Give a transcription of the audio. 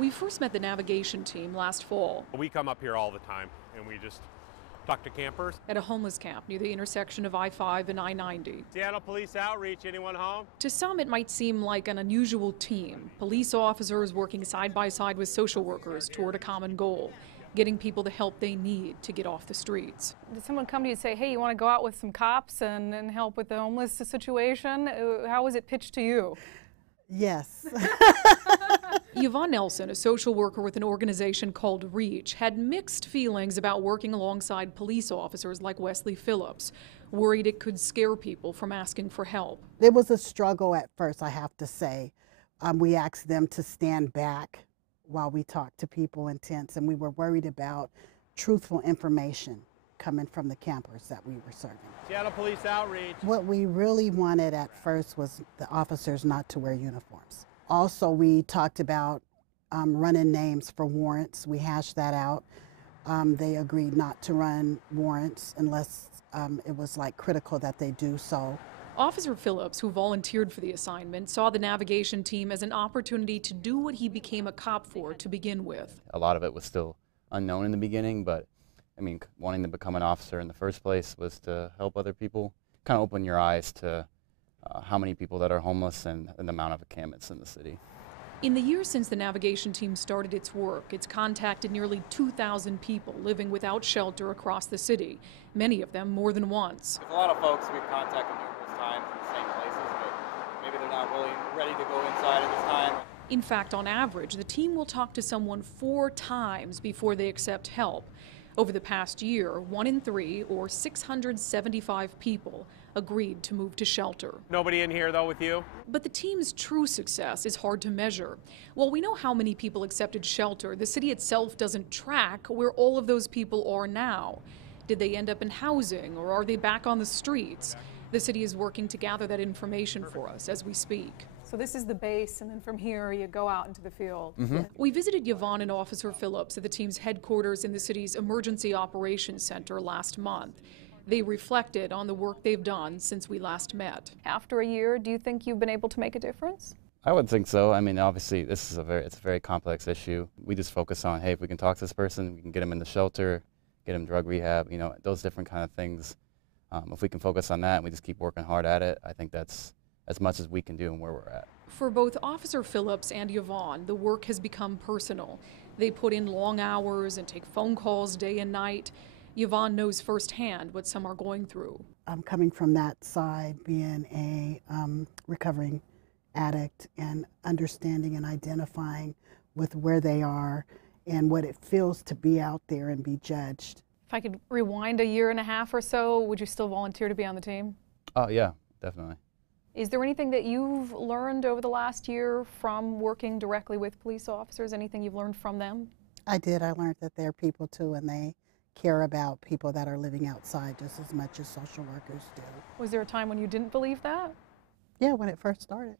We first met the navigation team last fall. We come up here all the time and we just talk to campers. At a homeless camp near the intersection of I-5 and I-90. Seattle Police Outreach, anyone home? To some, it might seem like an unusual team. Police officers working side by side with social workers toward a common goal, getting people the help they need to get off the streets. Did someone come to you and say, hey, you want to go out with some cops and help with the homeless situation? How was it pitched to you? Yes. Yvonne Nelson, a social worker with an organization called REACH, had mixed feelings about working alongside police officers like Wesley Phillips, worried it could scare people from asking for help. It was a struggle at first, I have to say. We asked them to stand back while we talked to people in tents, and we were worried about truthful information coming from the campers that we were serving. Seattle Police Outreach. What we really wanted at first was the officers not to wear uniforms. Also, we talked about running names for warrants. We hashed that out. They agreed not to run warrants unless it was like critical that they do so. Officer Phillips, who volunteered for the assignment, saw the navigation team as an opportunity to do what he became a cop for to begin with. A lot of it was still unknown in the beginning, but I mean, wanting to become an officer in the first place was to help other people, kind of open your eyes to how many people that are homeless and the amount of encampments in the city. In the years since the navigation team started its work, it's contacted nearly 2,000 people living without shelter across the city, many of them more than once. A lot of folks we've contacted numerous times in the same places, but maybe they're not ready to go inside at this time. In fact, on average, the team will talk to someone 4 times before they accept help. Over the past year, 1 in 3, or 675 people, agreed to move to shelter. Nobody in here, though, with you? But the team's true success is hard to measure. While we know how many people accepted shelter, the city itself doesn't track where all of those people are now. Did they end up in housing, or are they back on the streets? The city is working to gather that information for us as we speak. So this is the base, and then from here you go out into the field. We visited Yvonne and Officer Phillips at the team's headquarters in the city's Emergency Operations Center last month. They reflected on the work they've done since we last met. After a year, do you think you've been able to make a difference? I would think so. I mean, obviously, this is it's a very complex issue. We just focus on, hey, if we can talk to this person, we can get them in the shelter, get them drug rehab, you know, those different kind of things. If we can focus on that and we just keep working hard at it, I think that's as much as we can do and where we're at. For both Officer Phillips and Yvonne, the work has become personal. They put in long hours and take phone calls day and night. Yvonne knows firsthand what some are going through. I'm coming from that side, being a recovering addict, and understanding and identifying with where they are and what it feels to be out there and be judged. If I could rewind a year and a half or so, would you still volunteer to be on the team? Oh, yeah, definitely. Is there anything that you've learned over the last year from working directly with police officers? Anything you've learned from them? I did. I learned that they're people too, and they care about people that are living outside just as much as social workers do. Was there a time when you didn't believe that? Yeah, when it first started.